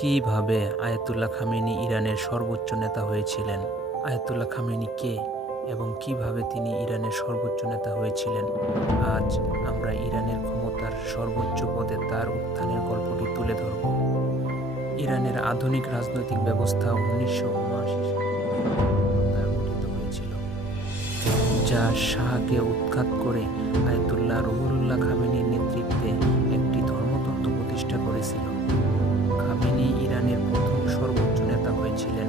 কিভাবে Ayatollah Khamenei ইরানের সর্বোচ্চ নেতা হয়েছিলেন? আয়াতুল্লাহ খামেনি কে এবং কিভাবে তিনি ইরানের সর্বোচ্চ নেতা হয়েছিলেন? আজ আমরা ইরানের ক্ষমতার সর্বোচ্চ পদে তার উত্থানের গল্পটি তুলে ধরব। ইরানের আধুনিক রাজনৈতিক ব্যবস্থা 1979 সালে গঠিত হয়েছিল, যা শাহকে উৎখাত করে আয়াতুল্লাহ রুহুল্লাহ খামেনির নেতৃত্বে একটি ধর্মতত্ত্ব প্রতিষ্ঠা করেছিল। খামেনি ইরানের প্রথম সর্বোচ্চ নেতা হয়েছিলেন।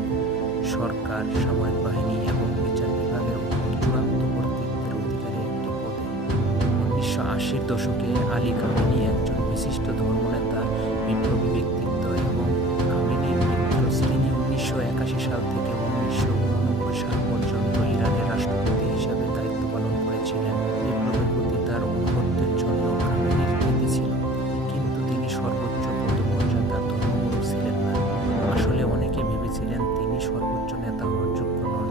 সরকার, সামরিক বাহিনী এবং বিচার বিভাগের উপর চূড়ান্ত কর্তৃত্বের অধিকারী একটি পদে। 1980-র দশকে আলী খামেনি একজন বিশিষ্ট ধর্মনেতা, বিপ্লবী ব্যক্তিত্ব এবং খামেনির মিত্রশ্রেণী 1981 সাল থেকে 1989 সাল পর্যন্ত ইরানের রাষ্ট্রপতি হিসাবে দায়িত্ব পালন করেছিলেন। বিপ্লবের প্রতি তার অনুগত্যের জন্য খামেনির খ্যাতি ছিল, কিন্তু তিনি সর্বোচ্চ পদমর্যাদার ধর্মগুরু ছিলেন না। আসলে অনেকে ভেবেছিলেন তিনি সর্বোচ্চ নেতা হওয়ার যোগ্য নন।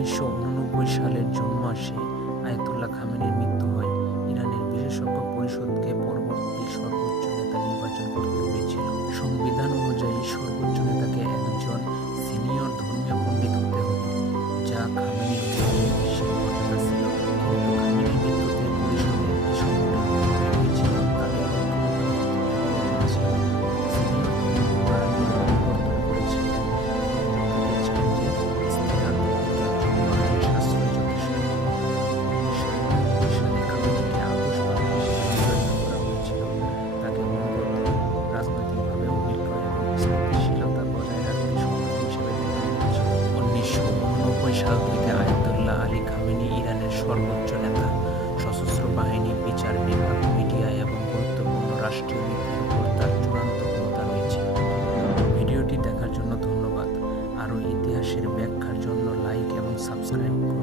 1989 সালের জুন মাসে আয়াতুল্লাহ খামেনির মৃত্যু হয়। ইরানের বিশেষজ্ঞ পরিষদকে পরবর্তী সর্বোচ্চ নেতা নির্বাচন করতে হয়েছিল। সংবিধান অনুযায়ী সর্বোচ্চ নেতাকে একজন সিনিয়র ধর্মীয় পণ্ডিত হতে হবে, যা খামেনির থেকে বেশি মর্যাদা ছিল। কিন্তু খামেনির মৃত্যুতে পরিষদে একটি সংকট হয়েছিল। তাদের সিনিয়র ধর্মগুরুরা পরিবর্তন করেছিলেন এবং ভেবেছিলেন যে ইস্তেহার তার জন্য আইন সাশ্রয় যথেষ্ট। 1989 সালে খামেনিকে আদর্শ পাদ্রী হিসেবে নির্বাচন করা হয়েছিল। তাকে অনুগত, রাজনৈতিকভাবে অভিজ্ঞ এবং স্থিতিশীলতা বজায় রাখতে সক্ষম হিসেবে দেখা হয়েছিল। 1989 সাল থেকে আয়াতুল্লাহ আলী খামেনি ইরানের সর্বোচ্চ নেতা। সশস্ত্র বাহিনী, বিচার বিভাগ, মিডিয়া এবং গুরুত্বপূর্ণ রাষ্ট্রীয় নীতির উপর তার চূড়ান্ত ক্ষমতা রয়েছে। ভিডিওটি দেখার জন্য ধন্যবাদ। আরও ইতিহাসের ব্যাখ্যার জন্য লাইক এবং সাবস্ক্রাইব করুন।